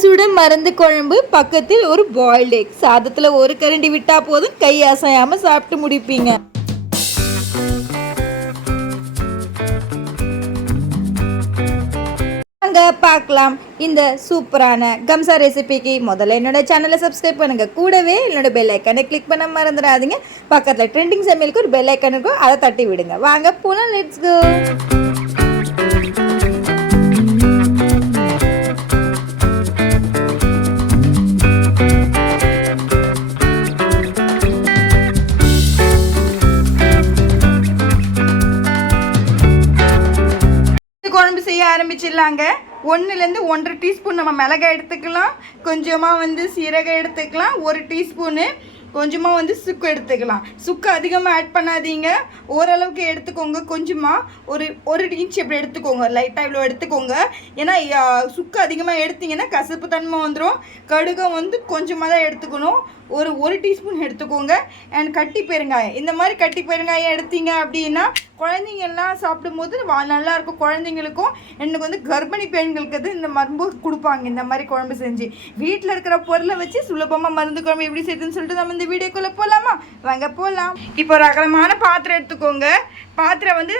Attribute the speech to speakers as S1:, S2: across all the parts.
S1: சுட மருந்து குழம்பு பக்கத்தில் ஒரு பாயில்டு எக் சாதத்தில் ஒரு கரண்டி விட்டா போதும் கை அசையாம சாப்பிட்டு முடிப்பீங்க. வாங்க பார்க்கலாம். இந்த சூப்பரான கம்சா ரெசிபிக்கு முதல்ல என்னோட சேனலை சப்ஸ்கிரைப் பண்ணுங்க. கூடவே என்னோட பெல் ஐக்கனை கிளிக் பண்ண மறந்துடாதீங்க. பக்கத்தில் ட்ரெண்டிங் சமையலுக்கு ஒரு பெல் ஐக்கன் இருக்கும் அதை தட்டி விடுங்க. வாங்க போலாம் லெட்ஸ் கோ ஆரம்பிச்சிடலாங்க ஒன்றுலேருந்து ஒன்றரை டீஸ்பூன் நம்ம மிளகாய் எடுத்துக்கலாம். கொஞ்சமாக வந்து சீரகம் எடுத்துக்கலாம். ஒரு டீஸ்பூனு கொஞ்சமாக வந்து சுக்கு எடுத்துக்கலாம். சுக்கு அதிகமாக ஆட் பண்ணாதீங்க. ஓரளவுக்கு எடுத்துக்கோங்க. கொஞ்சமாக ஒரு ஒரு இன்ச் இப்படி எடுத்துக்கோங்க. லைட்டாக இவ்வளோ எடுத்துக்கோங்க. ஏன்னா சுக்கு அதிகமாக எடுத்தீங்கன்னா கசப்பு தன்மை வந்துடும் கடுகம் வந்து கொஞ்சமாக தான் எடுத்துக்கணும். ஒரு ஒரு டீஸ்பூன் எடுத்துக்கோங்க. அண்ட் கட்டி பெருங்காயம். இந்த மாதிரி கட்டி பெருங்காயம் எடுத்தீங்க அப்படின்னா குழந்தைங்க எல்லாம் சாப்பிடும்போது வா நல்லா இருக்கும். குழந்தைங்களுக்கும் எனக்கு வந்து கர்ப்பிணி பெண்களுக்கு அது இந்த மருந்து கொடுப்பாங்க. இந்த மாதிரி குழம்பு செஞ்சு. வீட்டில் இருக்கிற பொருளை வச்சு சுலபமாக மருந்து குழம்பு எப்படி செய்யுதுன்னு சொல்லிட்டு நம்ம இந்த வீடியோக்குள்ளே போகலாமா வாங்க போகலாம் இப்போ ஒரு அகலமான பாத்திரம் எடுத்துக்கோங்க. பாத்திரம் வந்து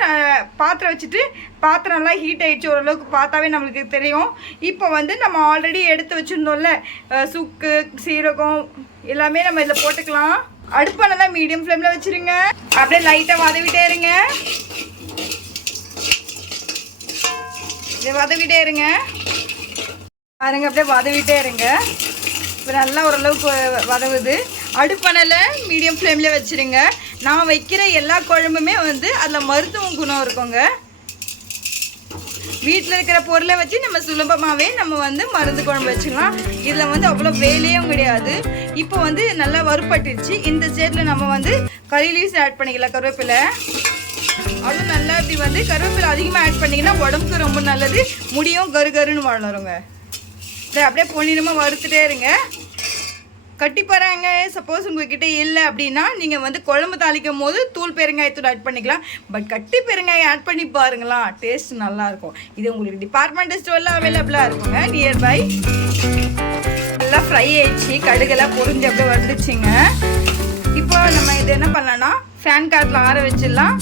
S1: பாத்திரம் வச்சுட்டு பாத்திரம் நல்லா ஹீட் ஆகிடுச்சு ஓரளவுக்கு பார்த்தாவே நம்மளுக்கு தெரியும். இப்போ வந்து நம்ம ஆல்ரெடி எடுத்து வச்சுருந்தோம்ல சுக்கு சீரகம் எல்லாமே நம்ம இதில் போட்டுக்கலாம். அடுப்பு நல்லா மீடியம் ஃப்ளேமில் வச்சுருங்க. அப்படியே லைட்டாக வதவிட்டே இருங்க. இதை வதவிட்டே இருங்க. பாருங்க அப்படியே வதவிட்டே இருங்க. இப்போ நல்லா ஓரளவுக்கு வ- வதவுது அடுப்பணலை மீடியம் ஃப்ளேமில் வச்சுருங்க. நான் வைக்கிற எல்லா குழம்புமே வந்து அதில் மருத்துவ குணம் இருக்குங்க. வீட்டில் இருக்கிற பொருளை வச்சு நம்ம சுலபமாகவே நம்ம வந்து மருந்து குழம்பு வச்சுக்கலாம். இதில் வந்து அவ்வளோ வேலையும் கிடையாது. இப்போ வந்து நல்லா வறுப்பட்டுருச்சு இந்த ஸ்டேட்டில் நம்ம வந்து கறி லீவ்ஸ் ஆட் பண்ணிக்கலாம் கருவேப்பிலை. அதுவும் நல்லா இப்படி வந்து கருவேப்பிலை அதிகமாக ஆட் பண்ணிங்கன்னா உடம்புக்கு ரொம்ப நல்லது. முடியும் கரு கருன்னு வளருங்க அப்படியே பொன்னிறமாக வறுத்துட்டே இருங்க. கட்டி போகிறாங்க சப்போஸ் உங்ககிட்ட இல்லை அப்படின்னா நீங்கள் வந்து குழம்பு தாளிக்கும் போது தூள் பெருங்காயத்தூள் ஆட் பண்ணிக்கலாம். பட் கட்டி பெருங்காயம் ஆட் பண்ணி பாருங்களா டேஸ்ட் நல்லாயிருக்கும். இது உங்களுக்கு டிபார்ட்மெண்ட் ஸ்டோரில் அவைலபிளாக இருக்குங்க நியர்பை நல்லா ஃப்ரை ஆயிடுச்சு. கடுகெல்லாம் பொறிஞ்சு அப்படியே வந்துச்சுங்க. இப்போ நம்ம இது என்ன பண்ணலாம்னா ஃபேன் காற்றுல ஆற வச்சிடலாம்.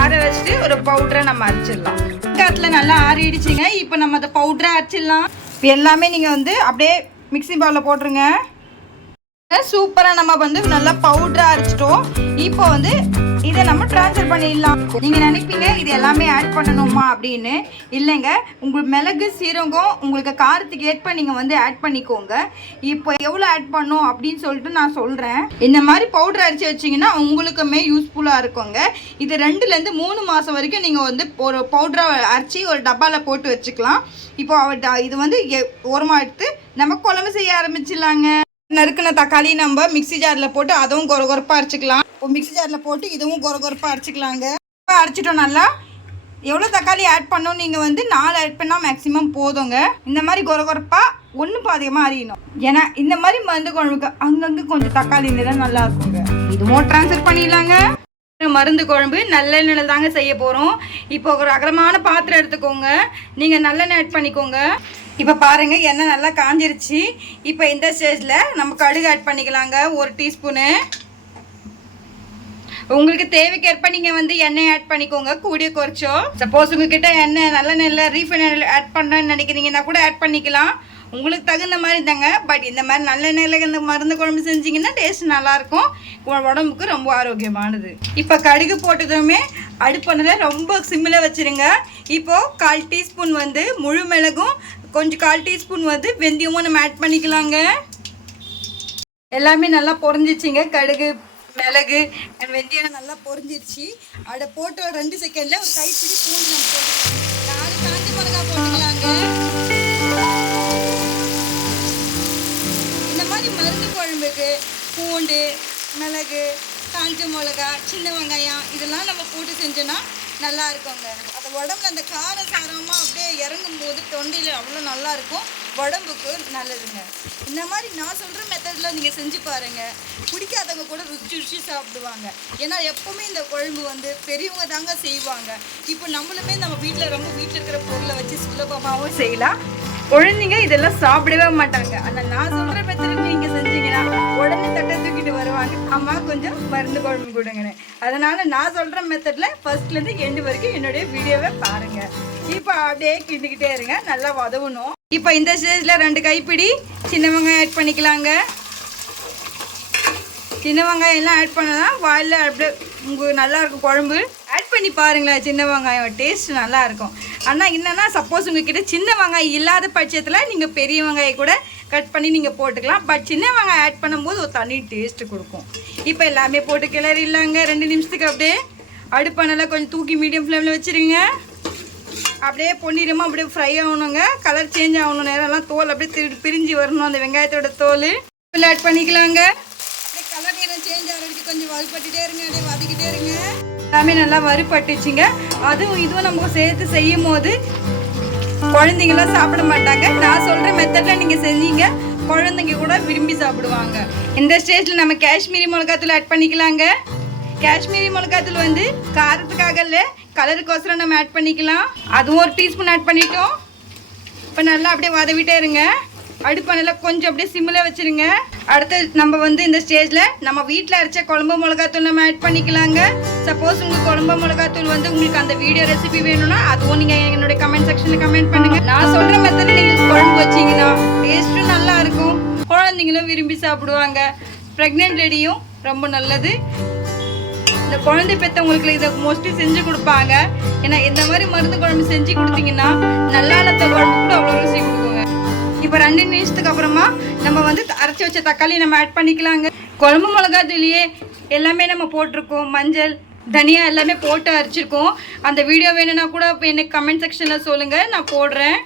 S1: ஆற வச்சுட்டு ஒரு பவுடரை நம்ம அரைச்சிடலாம். காற்றுல நல்லா ஆறிடுச்சுங்க. இப்போ நம்ம அதை பவுடரை அரைச்சிடலாம். எல்லாமே நீங்கள் வந்து அப்படியே மிக்சி பவுலில் போட்டுருங்க. சூப்பராக நம்ம வந்து நல்லா பவுடரா அரைச்சிட்டோம். இப்போ வந்து இதை நம்ம ட்ரான்ஸ்ஃபர் பண்ணிடலாம். நீங்கள் நினைப்பீங்க இது எல்லாமே ஆட் பண்ணணுமா அப்படின்னு? இல்லைங்க. உங்களுக்கு மிளகு சீரகம் உங்களுக்கு காரத்துக்கு ஏற்ப நீங்கள் வந்து ஆட் பண்ணிக்கோங்க. இப்போ எவ்வளோ ஆட் பண்ணும் அப்படின்னு சொல்லிட்டு நான் சொல்கிறேன் இந்த மாதிரி பவுடர் அரைச்சி வச்சிங்கன்னா உங்களுக்குமே யூஸ்ஃபுல்லாக இருக்குங்க. இது ரெண்டுலேருந்து மூணு மாதம் வரைக்கும் நீங்கள் வந்து ஒரு பவுடராக அரைச்சி ஒரு டப்பாவில் போட்டு வச்சுக்கலாம். இப்போ ட- இது வந்து எ- ஓரமாக எடுத்து நம்ம குழம்பு செய்ய ஆரம்பிச்சிடலாங்க. நறுக்கின தக்காளி நம்ம மிக்ஸி ஜாரில் போட்டு அதுவும் கொர கொரப்பாக அரைச்சிக்கலாம். இப்போ மிக்ஸி ஜாரில் போட்டு இதுவும் கொர கொரப்பாக அரைச்சிக்கலாங்க. இப்போ அரைச்சிட்டோம் நல்லா. எவ்வளோ தக்காளி ஆட் பண்ணோம் நீங்கள் வந்து நாலு ஆட் பண்ணால் மேக்ஸிமம் போதுங்க. இந்த மாதிரி கொர கொரப்பாக ஒன்றும் பாதிகமாக அறியணும் ஏன்னா இந்த மாதிரி மருந்து குழம்புக்கு அங்கங்கே கொஞ்சம் தக்காளி இருந்தால் நல்லா இருக்குங்க. இதுவும் ட்ரான்ஸ்ஃபர் பண்ணிடலாங்க. மருந்து குழம்பு நல்லெண்ணெயில் தாங்க செய்ய போகிறோம் இப்போ ஒரு அகலமான பாத்திரம் எடுத்துக்கோங்க. நீங்கள் நல்லெண்ணெய் ஆட் பண்ணிக்கோங்க. இப்போ பாருங்கள் எண்ணெய் நல்லா காஞ்சிருச்சு. இப்போ இந்த ஸ்டேஜில் நம்ம கடுகு ஆட் பண்ணிக்கலாங்க. ஒரு டீஸ்பூனு உங்களுக்கு தேவைக்கேற்ப நீங்கள் வந்து எண்ணெய் ஆட் பண்ணிக்கோங்க. கூடிய குறைச்சோ. சப்போஸ் உங்ககிட்ட எண்ணெய் நல்ல நெல்ல ரீஃபைன் ஆட் பண்ணணும்னு நினைக்கிறீங்கன்னா கூட ஆட் பண்ணிக்கலாம். உங்களுக்கு தகுந்த மாதிரி தாங்க. பட் இந்த மாதிரி நல்ல நெல்ல இந்த மருந்து குழம்பு செஞ்சிங்கன்னா டேஸ்ட் நல்லாயிருக்கும். உடம்புக்கு ரொம்ப ஆரோக்கியமானது. இப்போ கடுகு போட்டதுமே அடுப்பணில் ரொம்ப சிம்மில் வச்சுருங்க. இப்போது கால் டீஸ்பூன் வந்து முழு மிளகும் கொஞ்சம் கால் டீஸ்பூன் வந்து வெந்தயமும் நம்ம ஆட் பண்ணிக்கலாங்க. எல்லாமே நல்லா பொறிஞ்சிச்சிங்க கடுகு மிளகு அண்ட் வெந்தயம் நல்லா பொறிஞ்சிருச்சு அதை போட்டு ரெண்டு செகண்டில் ஒரு கைப்பிடி பூண்டு நம்ம போட்டுக்கலாம். நாலு காஞ்சி மிளகா போட்டுக்கலாங்க. இந்த மாதிரி மருந்து குழம்புக்கு பூண்டு மிளகு காஞ்ச மிளகா சின்ன வெங்காயம் இதெல்லாம் நம்ம போட்டு செஞ்சோன்னா நல்லா இருக்குங்க அது உடம்புல அந்த கார சாரமாக அப்படியே இறங்கும் போது தொண்டையில் அவ்வளோ நல்லா இருக்கும் உடம்புக்கு நல்லதுங்க. இந்த மாதிரி நான் சொல்கிற மெத்தடில் நீங்கள் செஞ்சு பாருங்கள் பிடிக்காதவங்க கூட ருச்சி ருச்சி சாப்பிடுவாங்க. ஏன்னா எப்போவுமே இந்த குழம்பு வந்து பெரியவங்க தாங்க செய்வாங்க. இப்போ நம்மளுமே நம்ம வீட்டில் ரொம்ப வீட்டில் இருக்கிற பொருளை வச்சு சுலபமாகவும் செய்யலாம். குழந்தைங்க இதெல்லாம் சாப்பிடவே மாட்டாங்க. ஆனால் நான் சொல்ற மெத்தட் நீங்க செஞ்சீங்கன்னா உடனே தட்டை தூக்கிட்டு வருவாங்க. அம்மா கொஞ்சம் மருந்து குழம்பு கொடுங்கன்னு. அதனால நான் சொல்ற மெத்தட்ல ஃபர்ஸ்ட்ல இருந்து எண்டு வரைக்கும் என்னுடைய வீடியோவை பாருங்க. இப்போ அப்படியே கிண்டிக்கிட்டே இருங்க. நல்லா வதவணும். இப்போ இந்த ஸ்டேஜ்ல ரெண்டு கைப்பிடி சின்ன வெங்காயம் ஆட் பண்ணிக்கலாங்க. சின்ன வெங்காயம் எல்லாம் ஆட் பண்ணதான் வாயில் அப்படியே உங்களுக்கு நல்லாயிருக்கும் குழம்பு. ஆட் பண்ணி பாருங்களேன் சின்ன வெங்காயம். டேஸ்ட் நல்லாயிருக்கும் ஆனால் என்னென்னா சப்போஸ் உங்ககிட்ட சின்ன வெங்காயம் இல்லாத பட்சத்தில் நீங்கள் பெரிய வெங்காயம் கூட கட் பண்ணி நீங்கள் போட்டுக்கலாம். பட் சின்ன வெங்காயம் ஆட் பண்ணும்போது ஒரு தனி டேஸ்ட் கொடுக்கும். இப்போ எல்லாமே போட்டு கிளறிடலாங்க ரெண்டு நிமிஷத்துக்கு அப்படியே அடுப்பானெல்லாம் கொஞ்சம் தூக்கி மீடியம் ஃப்ளேமில் வச்சுருங்க. அப்படியே பொன்னிறமாக அப்படியே ஃப்ரை ஆகணுங்க. கலர் சேஞ்ச் ஆகணும். நேரம்லாம் தோல் அப்படியே திரு பிரிஞ்சு வரணும் அந்த வெங்காயத்தோட தோல். ஆட் பண்ணிக்கலாங்க அப்படியே கலர் நேரம் சேஞ்ச் ஆகிறதுக்கு கொஞ்சம் வறுப்பட்டுட்டே இருங்க அப்படியே வதக்கிட்டே இருங்க. எல்லாமே நல்லா வறுப்பட்டுச்சுங்க அதுவும் இதுவும் நம்ம சேர்த்து செய்யும் போது குழந்தைங்களாம் சாப்பிட மாட்டாங்க. நான் சொல்கிற மெத்தடில் நீங்கள் செஞ்சீங்க. குழந்தைங்க கூட விரும்பி சாப்பிடுவாங்க. இந்த ஸ்டேஜில் நம்ம காஷ்மீரி மிளகாத்தூள் ஆட் பண்ணிக்கலாங்க. காஷ்மீரி மிளகாத்தூள் வந்து காரத்துக்காக இல்லை கலருக்கோசரம் நம்ம ஆட் பண்ணிக்கலாம். அதுவும் ஒரு டீஸ்பூன் ஆட் பண்ணிட்டோம். இப்போ நல்லா அப்படியே வதவிட்டே இருங்க. அடுப்பை கொஞ்சம் அப்படியே சிம்மில் வச்சிருங்க. அடுத்து நம்ம வந்து இந்த ஸ்டேஜில் நம்ம வீட்டில் அரைச்ச குழம்பு மிளகாத்தூள் நம்ம ஆட் பண்ணிக்கலாங்க. சப்போஸ் உங்களுக்கு குழம்பு மிளகாத்தூள் வந்து உங்களுக்கு அந்த வீடியோ ரெசிபி வேணும்னா அதுவும் நீங்கள் என்னுடைய கமெண்ட் செக்ஷனில் கமெண்ட் பண்ணுங்க. நான் சொல்கிற மெத்தடில் நீங்கள் குழம்பு வச்சீங்கன்னா டேஸ்ட்டும் நல்லா இருக்கும். குழந்தைங்களும் விரும்பி சாப்பிடுவாங்க. ப்ரெக்னென்ட் லேடியும் ரொம்ப நல்லது. இந்த குழந்தை பெற்றவங்களுக்கு இதை மோஸ்ட்லி செஞ்சு கொடுப்பாங்க. ஏன்னா இந்த மாதிரி மருந்து குழம்பு செஞ்சு கொடுத்தீங்கன்னா நல்லா இல்லாத குழம்பு கூட அவ்வளோ ருசி கொடுக்கும். இப்போ ரெண்டு நிமிஷத்துக்கு அப்புறமா நம்ம வந்து அரைச்சி வச்ச தக்காளி நம்ம ஆட் பண்ணிக்கலாங்க. குழம்பு மிளகாத்துலேயே எல்லாமே நம்ம போட்டிருக்கோம். மஞ்சள் தனியா எல்லாமே போட்டு அரைச்சிருக்கோம். அந்த வீடியோ வேணும்னா கூட இப்போ எனக்கு கமெண்ட் செக்ஷனில் சொல்லுங்கள் நான் போடுறேன்.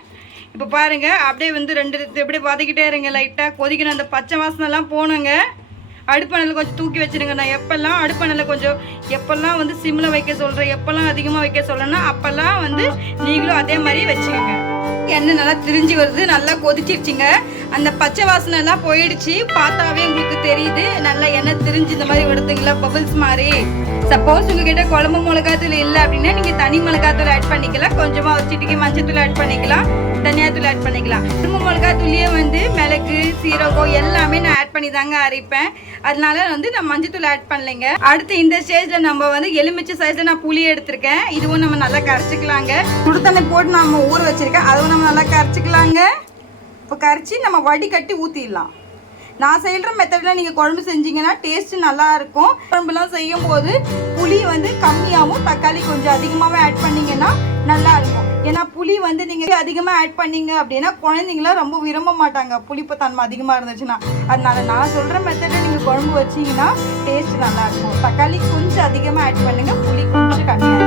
S1: இப்போ பாருங்கள் அப்படியே வந்து ரெண்டு இது அப்படியே வதக்கிட்டே இருங்க லைட்டாக கொதிக்கணும். அந்த பச்சை வாசனைலாம் போனோங்க அடுப்பணில் கொஞ்சம் தூக்கி வச்சிருங்க. நான் எப்போல்லாம் அடுப்பணில் கொஞ்சம் எப்போல்லாம் வந்து சிம்மில் வைக்க சொல்கிறேன் எப்போல்லாம் அதிகமாக வைக்க சொல்கிறேன்னா அப்போல்லாம் வந்து நீங்களும் அதே மாதிரி வச்சுக்கோங்க. எண்ணெய் நல்லா திரிஞ்சு வருது நல்லா கொதிச்சிருச்சுங்க. அந்த பச்சை வாசனை எல்லாம் போயிடுச்சு. பார்த்தாவே உங்களுக்கு தெரியுது நல்லா எண்ணெய் திரிஞ்சு இந்த மாதிரி வருதுங்களா பபிள்ஸ் மாதிரி. சப்போஸ் உங்ககிட்ட குழம்பு மிளகாத்தூள் இல்லை அப்படின்னா நீங்கள் தனி மிளகாத்தூள் ஆட் பண்ணிக்கலாம். கொஞ்சமாக ஒரு சிட்டிக்கு மஞ்சத்தூள் ஆட் பண்ணிக்கலாம். தனியாத்தூள் ஆட் பண்ணிக்கலாம். குழம்பு மிளகாத்தூள்லேயே வந்து மிளகு சீரகம் எல்லாமே நான் ஆட் பண்ணி தாங்க அரைப்பேன். அதனால வந்து நான் மஞ்சத்தூள் ஆட் பண்ணலைங்க. அடுத்து இந்த ஸ்டேஜில் நம்ம வந்து எலுமிச்சை சைஸில் நான் புளி எடுத்திருக்கேன். இதுவும் நம்ம நல்லா கரைச்சிக்கலாங்க. சுடு தண்ணி போட்டு நம்ம ஊற வச்சுருக்கேன். அதுவும் நம்ம நல்லா கரைச்சிக்கலாங்க. இப்போ கரைச்சி நம்ம வடிகட்டி ஊற்றிடலாம் நான் செய்கிற மெத்தடில் நீங்கள் குழம்பு செஞ்சீங்கன்னா டேஸ்ட்டு நல்லாயிருக்கும் குழம்புலாம் செய்யும் போது புளி வந்து கம்மியாகவும் தக்காளி கொஞ்சம் அதிகமாகவும் ஆட் பண்ணிங்கன்னா நல்லாயிருக்கும் ஏன்னா புளி வந்து நீங்கள் அதிகமாக ஆட் பண்ணீங்க அப்படின்னா குழந்தைங்களாம் ரொம்ப விரும்ப மாட்டாங்க. புளிப்பு தன்மை அதிகமாக இருந்துச்சுன்னா. அதனால நான் சொல்கிற மெத்தடில் நீங்கள் குழம்பு வச்சீங்கன்னா டேஸ்ட் நல்லாயிருக்கும் தக்காளி கொஞ்சம் அதிகமாக ஆட் பண்ணுங்கள் புளி கொஞ்சம் கம்மியாக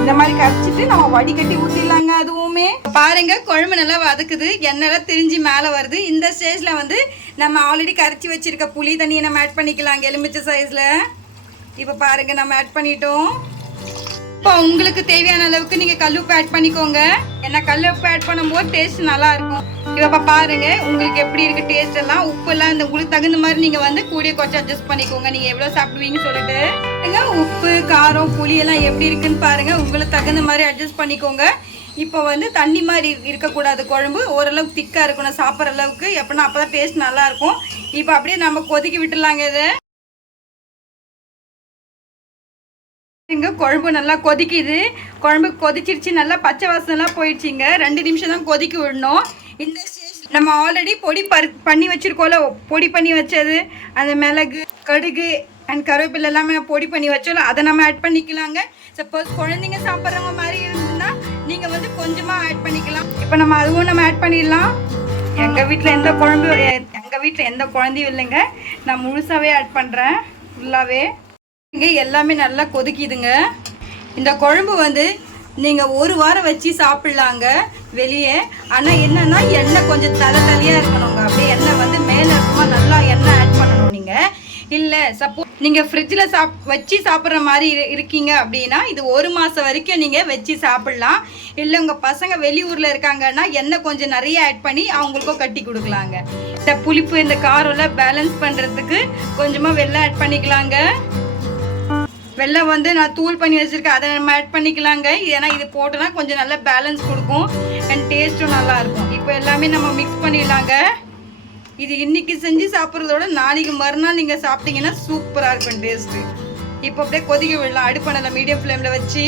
S1: இந்த மாதிரி கரைச்சிட்டு நம்ம வடிகட்டி ஊற்றிடலாங்க அதுவுமே. பாருங்க குழம்பு நல்லா வதக்குது. எண்ணெய்லாம் திரிஞ்சு மேலே வருது. இந்த ஸ்டேஜில் வந்து நம்ம ஆல்ரெடி கரைச்சி வச்சிருக்க புளி தண்ணியை நம்ம ஆட் பண்ணிக்கலாங்க எலுமிச்சை சைஸில் இப்போ பாருங்கள் நம்ம ஆட் பண்ணிட்டோம். இப்போ உங்களுக்கு தேவையான அளவுக்கு நீங்கள் கல்லுப்பு ஆட் பண்ணிக்கோங்க. ஏன்னா கல்லுப்பு ஆட் பண்ணும்போது டேஸ்ட் நல்லா இருக்கும். இப்போ பாருங்க உங்களுக்கு எப்படி இருக்கு டேஸ்ட் எல்லாம். உப்பு எல்லாம் இந்த உங்களுக்கு தகுந்த மாதிரி நீங்க வந்து கூடிய கொஞ்சம் அட்ஜஸ்ட் பண்ணிக்கோங்க. நீங்க எவ்வளவு சாப்பிடுவீங்கன்னு சொல்லிட்டு. உப்பு காரம் புளி எல்லாம் எப்படி இருக்குன்னு பாருங்க. உங்களுக்கு தகுந்த மாதிரி அட்ஜஸ்ட் பண்ணிக்கோங்க. இப்போ வந்து தண்ணி மாதிரி இருக்கக்கூடாது. குழம்பு ஓரளவுக்கு திக்காக இருக்கணும். சாப்பிட்ற அளவுக்கு. எப்படின்னா அப்போ தான் டேஸ்ட் நல்லாயிருக்கும் இப்போ அப்படியே நம்ம கொதிக்க விட்டுலாங்க இதை. இங்கே குழம்பு நல்லா கொதிக்குது. குழம்பு கொதிச்சிருச்சு நல்லா பச்சை வாசனெலாம் போயிடுச்சுங்க. ரெண்டு நிமிஷம் தான் கொதிக்க விடணும். இந்த நம்ம ஆல்ரெடி பொடி பரு பண்ணி வச்சுருக்கோம்ல பொடி பண்ணி வச்சது. அந்த மிளகு கடுகு அண்ட் கருவேப்பிலை எல்லாமே பொடி பண்ணி வச்சோம்ல அதை நம்ம ஆட் பண்ணிக்கலாங்க. சப்போஸ் குழந்தைங்க சாப்பிட்றவங்க மாதிரி இருந்ததுன்னா நீங்கள் வந்து கொஞ்சமாக ஆட் பண்ணிக்கலாம். இப்போ நம்ம அதுவும் நம்ம ஆட் பண்ணிடலாம். எங்கள் வீட்டில் எந்த குழம்பு எங்கள் வீட்டில் எந்த குழந்தையும் இல்லைங்க. நான் முழுசாகவே ஆட் பண்ணுறேன் ஃபுல்லாகவே இங்கே எல்லாமே நல்லா கொதிக்குதுங்க. இந்த குழம்பு வந்து நீங்கள் ஒரு வாரம் வச்சு சாப்பிட்லாங்க வெளியே. ஆனால் என்னென்னா எண்ணெய் கொஞ்சம் தலை தலையாக இருக்கணுங்க. அப்படியே எண்ணெய் வந்து மேலே இருக்குமா நல்லா எண்ணெய் ஆட் பண்ணணும் நீங்கள் இல்லை சப்போஸ் நீங்கள் ஃப்ரிட்ஜில் சாப் வச்சு சாப்பிட்ற மாதிரி இருக்கீங்க அப்படின்னா இது ஒரு மாதம் வரைக்கும் நீங்கள் வச்சு சாப்பிட்லாம். இல்லை உங்கள் பசங்க வெளியூரில் இருக்காங்கன்னா எண்ணெய் கொஞ்சம் நிறைய ஆட் பண்ணி அவங்களுக்கும் கட்டி கொடுக்கலாங்க. இந்த புளிப்பு இந்த காரம்லாம் பேலன்ஸ் பண்ணுறதுக்கு கொஞ்சமாக வெள்ளம் ஆட் பண்ணிக்கலாங்க. வெள்ளம் வந்து நான் தூள் பண்ணி வச்சுருக்கேன். அதை நம்ம ஆட் பண்ணிக்கலாங்க. ஏன்னா இது போட்டோன்னா கொஞ்சம் நல்லா பேலன்ஸ் கொடுக்கும். அண்ட் டேஸ்ட்டும் நல்லாயிருக்கும் இப்போ எல்லாமே நம்ம மிக்ஸ் பண்ணிடலாங்க. இது இன்னைக்கு செஞ்சு சாப்பிட்றதோட நாளைக்கு மறுநாள் நீங்கள் சாப்பிட்டீங்கன்னா சூப்பராக இருக்கும் டேஸ்ட்டு இப்போ அப்படியே கொதிக்க விடலாம். அடுப்பு நல்லா மீடியம் ஃப்ளேமில் வச்சு.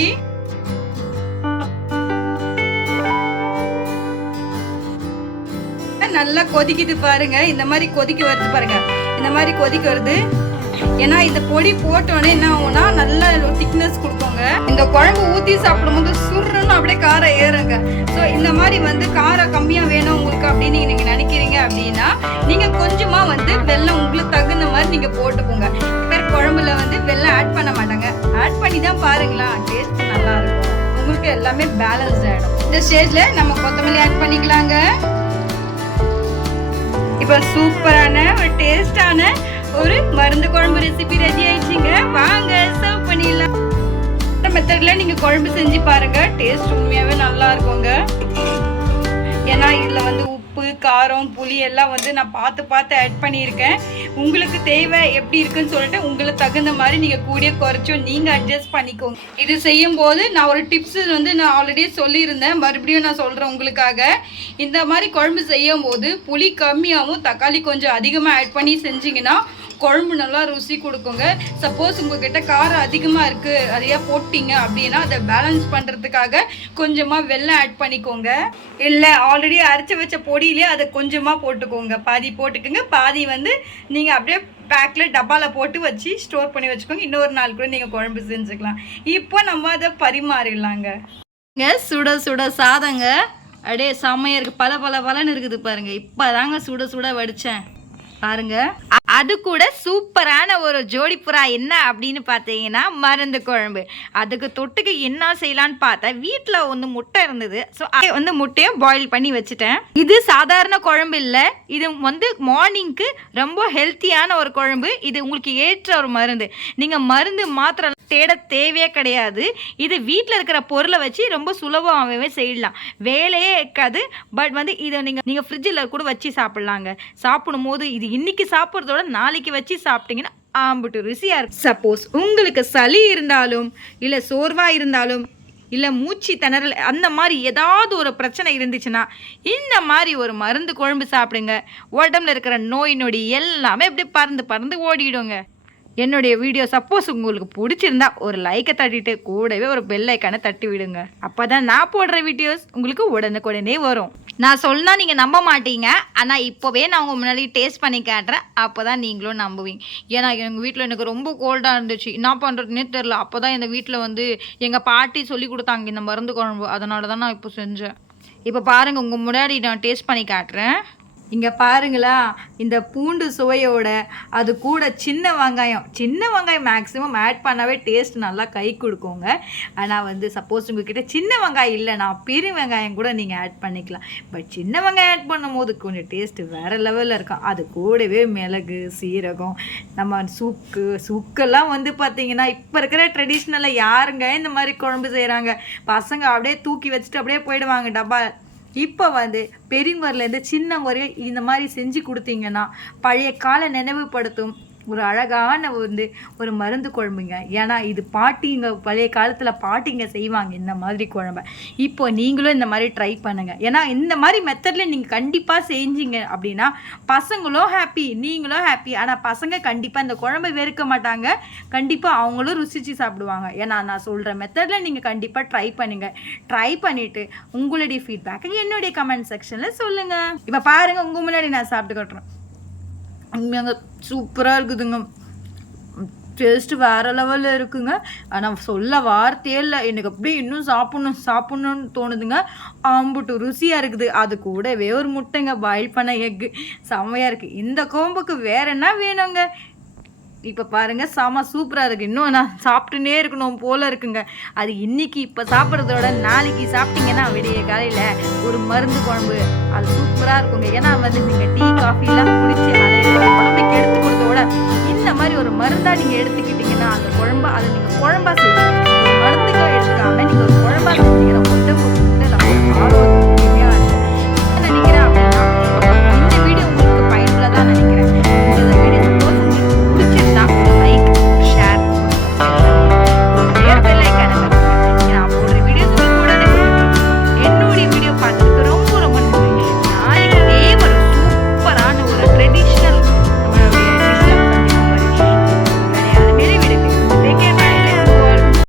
S1: நல்லா கொதிக்குது பாருங்க. இந்த மாதிரி கொதிக்க வருது பாருங்க. இந்த மாதிரி கொதிக்க வருது. ஏன்னா இந்த பொடி போட்டோன்னே என்ன ஆகும்னா நல்ல திக்னஸ் கொடுக்குங்க. இந்த குழம்பு ஊற்றி சாப்பிடும்போது சுருன்னு அப்படியே காரம் ஏறுங்க. ஸோ இந்த மாதிரி வந்து காரம் கம்மியாக வேணும் உங்களுக்கு அப்படின்னு நீங்கள் நினைக்கிறீங்க அப்படின்னா நீங்கள் கொஞ்சமாக வந்து வெல்லம் உங்களுக்கு தகுந்த மாதிரி நீங்கள் போட்டுக்கோங்க. பேர் குழம்புல வந்து வெள்ளம் ஆட் பண்ண மாட்டாங்க. ஆட் பண்ணி தான் பாருங்களேன் டேஸ்ட் நல்லா இருக்கும். உங்களுக்கு எல்லாமே பேலன்ஸ் ஆகிடும் இந்த ஸ்டேஜில் நம்ம கொத்தமல்லி ஆட் பண்ணிக்கலாங்க. இப்போ சூப்பரான ஒரு டேஸ்டான ஒரு மருந்து குழம்பு ரெசிபி ரெடி ஆயிடுச்சுங்க. வாங்க சர்வ் பண்ணிடலாம். இந்த மெத்தட்ல நீங்க குழம்பு செஞ்சு பாருங்க. டேஸ்ட் உண்மையாவே நல்லா இருக்குங்க. ஏன்னா இதுல வந்து உப்பு காரம் புளி எல்லாம் வந்து நான் பார்த்து பார்த்து ஆட் பண்ணியிருக்கேன். உங்களுக்கு தேவை எப்படி இருக்குன்னு சொல்லிட்டு உங்களுக்கு தகுந்த மாதிரி நீங்கள் கூடிய குறைச்சும் நீங்கள் அட்ஜஸ்ட் பண்ணிக்கோங்க. இது செய்யும்போது நான் ஒரு டிப்ஸ் வந்து நான் ஆல்ரெடி சொல்லியிருந்தேன். மறுபடியும் நான் சொல்கிறேன் உங்களுக்காக. இந்த மாதிரி குழம்பு செய்யும் போது புளி கம்மியாகவும் தக்காளி கொஞ்சம் அதிகமாக ஆட் பண்ணி செஞ்சிங்கன்னா குழம்பு நல்லா ருசி கொடுக்குங்க. சப்போஸ் உங்ககிட்ட காரம் அதிகமாக இருக்குது அதையா போட்டீங்க அப்படின்னா அதை பேலன்ஸ் பண்ணுறதுக்காக கொஞ்சமாக வெள்ளம் ஆட் பண்ணிக்கோங்க. இல்லை ஆல்ரெடி அரைச்சி வச்ச பொடியிலே அதை கொஞ்சமாக போட்டுக்கோங்க. பாதி போட்டுக்கோங்க. பாதி வந்து நீங்கள் அப்படியே பேக்கில் டப்பாவில் போட்டு வச்சு ஸ்டோர் பண்ணி வச்சுக்கோங்க. இன்னொரு நாள் கூட நீங்கள் குழம்பு செஞ்சுக்கலாம். இப்போ நம்ம அதை பரிமாறிடலாங்க. சுட சுட சாதங்க. அப்படியே செம்மையாக இருக்குது பல பல பலன்னு இருக்குது பாருங்கள் இப்போ தாங்க சுட சுட வடித்தேன் பாருங்க. அது கூட சூப்பரான ஒரு ஜோடி புறா என்ன அப்படின்னு பார்த்தீங்கன்னா மருந்து குழம்பு. அதுக்கு தொட்டுக்கு என்ன செய்யலான்னு பார்த்தேன் வீட்டில் வந்து முட்டை இருந்தது. ஸோ வந்து முட்டையை பாயில் பண்ணி வச்சுட்டேன். இது சாதாரண குழம்பு இல்லை. இது வந்து மார்னிங்க்கு ரொம்ப ஹெல்த்தியான ஒரு குழம்பு. இது உங்களுக்கு ஏற்ற ஒரு மருந்து. நீங்கள் மருந்து மாத்திரம் தேட தேவையே கிடையாது. இது வீட்டில் இருக்கிற பொருளை வச்சு ரொம்ப சுலபமாகவே செய்யலாம். வேலையே இருக்காது. பட் வந்து இதை நீங்கள் நீங்கள் ஃப்ரிட்ஜில் கூட வச்சு சாப்பிட்லாங்க. சாப்பிடும் போது இது இன்னைக்கு சாப்பிட்றதோட நாளைக்கு வச்சு சாப்பிட்டீங்கன்னா ஆம்பிட்டு ருசியாக இருக்கும் சப்போஸ் உங்களுக்கு சளி இருந்தாலும் இல்லை சோர்வாக இருந்தாலும் இல்லை மூச்சு திணறல் அந்த மாதிரி ஏதாவது ஒரு பிரச்சனை இருந்துச்சுன்னா இந்த மாதிரி ஒரு மருந்து குழம்பு சாப்பிடுங்க. உடம்புல இருக்கிற நோய் நொடி எல்லாமே அப்படியே பறந்து பறந்து ஓடிடுங்க. என்னுடைய வீடியோ சப்போஸ் உங்களுக்கு பிடிச்சிருந்தா ஒரு லைக்கை தட்டிட்டு கூடவே ஒரு பெல் ஐக்கானை தட்டி விடுங்க. அப்போ தான் நான் போடுற வீடியோஸ் உங்களுக்கு உடனுக்குடனே வரும். நான் சொன்னா நீங்கள் நம்ப மாட்டீங்க. ஆனால் இப்போவே நான் உங்கள் முன்னாடி டேஸ்ட் பண்ணி காட்டுறேன். அப்போ தான் நீங்களும் நம்புவீங்க. ஏன்னா எங்கள் வீட்டில் எனக்கு ரொம்ப கோல்டாக இருந்துச்சு. என்ன பண்ணுறதுனே தெரில அப்போ தான் எங்கள் வீட்டில் வந்து எங்கள் பாட்டி சொல்லி கொடுத்தாங்க இந்த மருந்து குழம்பு. அதனால தான் நான் இப்போ செஞ்சேன். இப்போ பாருங்கள் உங்கள் முன்னாடி நான் டேஸ்ட் பண்ணி காட்டுறேன். இங்கே பாருங்களா இந்த பூண்டு சுவையோட அது கூட சின்ன வெங்காயம். சின்ன வெங்காயம் மேக்ஸிமம் ஆட் பண்ணாவே டேஸ்ட் நல்லா கை கொடுக்குங்க. ஆனால் வந்து சப்போஸ் உங்ககிட்ட சின்ன வெங்காயம் இல்லைனா பெரிய வெங்காயம் கூட நீங்கள் ஆட் பண்ணிக்கலாம். பட் சின்ன வெங்காயம் ஆட் பண்ணும்போது கொஞ்சம் டேஸ்ட்டு வேறு லெவலில் இருக்கும். அது கூடவே மிளகு சீரகம் நம்ம சுக்கு சுக்கெல்லாம் வந்து பார்த்தீங்கன்னா இப்போ இருக்கிற ட்ரெடிஷ்னலில் யாருங்க இந்த மாதிரி குழம்பு செய்கிறாங்க பசங்க அப்படியே தூக்கி வச்சுட்டு அப்படியே போயிடுவாங்க டப்பா. இப்போ வந்து பெரியவர்லேருந்து சின்னவரையும் இந்த மாதிரி செஞ்சு கொடுத்தீங்கன்னா பழைய கால நினைவுபடுத்தும் ஒரு அழகான வந்து ஒரு மருந்து குழம்புங்க. ஏன்னா இது பாட்டிங்க பழைய காலத்தில் பாட்டிங்க செய்வாங்க இந்த மாதிரி குழம்ப. இப்போ நீங்களும் இந்த மாதிரி ட்ரை பண்ணுங்கள் ஏன்னா இந்த மாதிரி மெத்தடில் நீங்கள் கண்டிப்பாக செஞ்சீங்க அப்படின்னா பசங்களும் ஹாப்பி நீங்களும் ஹாப்பி ஆனால் பசங்க கண்டிப்பாக இந்த குழம்பை வெறுக்க மாட்டாங்க. கண்டிப்பாக அவங்களும் ருசிச்சு சாப்பிடுவாங்க. ஏன்னா நான் சொல்கிற மெத்தடில் நீங்கள் கண்டிப்பாக ட்ரை பண்ணுங்கள் ட்ரை பண்ணிவிட்டு உங்களுடைய ஃபீட்பேக்கை என்னுடைய கமெண்ட் செக்ஷனில் சொல்லுங்கள் இப்போ பாருங்கள் உங்கள் முன்னாடி நான் சாப்பிட்டு கட்டுறேன். உண்மையாங்க சூப்பராக இருக்குதுங்க. டேஸ்ட்டு வேறு லெவலில் இருக்குங்க. ஆனால் சொல்ல வார்த்தையே இல்லை. எனக்கு அப்படியே இன்னும் சாப்பிட்ணும் சாப்பிட்ணுன்னு தோணுதுங்க. ஆம்புட்டு ருசியாக இருக்குது. அது கூடவே ஒரு முட்டைங்க. பாயில் பண்ண எக்கு செம்மையாக இருக்குது இந்த கோம்புக்கு வேறு என்ன வேணுங்க? இப்போ பாருங்க செம சூப்பராக இருக்குது இன்னும் நான் சாப்பிட்டுனே இருக்கணும் போல் இருக்குங்க. அது இன்னைக்கு இப்போ சாப்பிட்றதோட நாளைக்கு சாப்பிட்டீங்கன்னா விடிய காலையில் ஒரு மருந்து குழம்பு. அது சூப்பராக இருக்குங்க. ஏன்னா வந்து நீங்கள் டீ காஃபிலாம் குடிச்சு அதை உடம்புக்கு எடுத்து கொடுத்தோட இந்த மாதிரி ஒரு மருந்தாக நீங்கள் எடுத்துக்கிட்டீங்கன்னா அந்த குழம்பு அதை நீங்கள் குழம்பா செய்வீங்க. மருந்துக்காக எடுத்துக்காம நீங்கள் ஒரு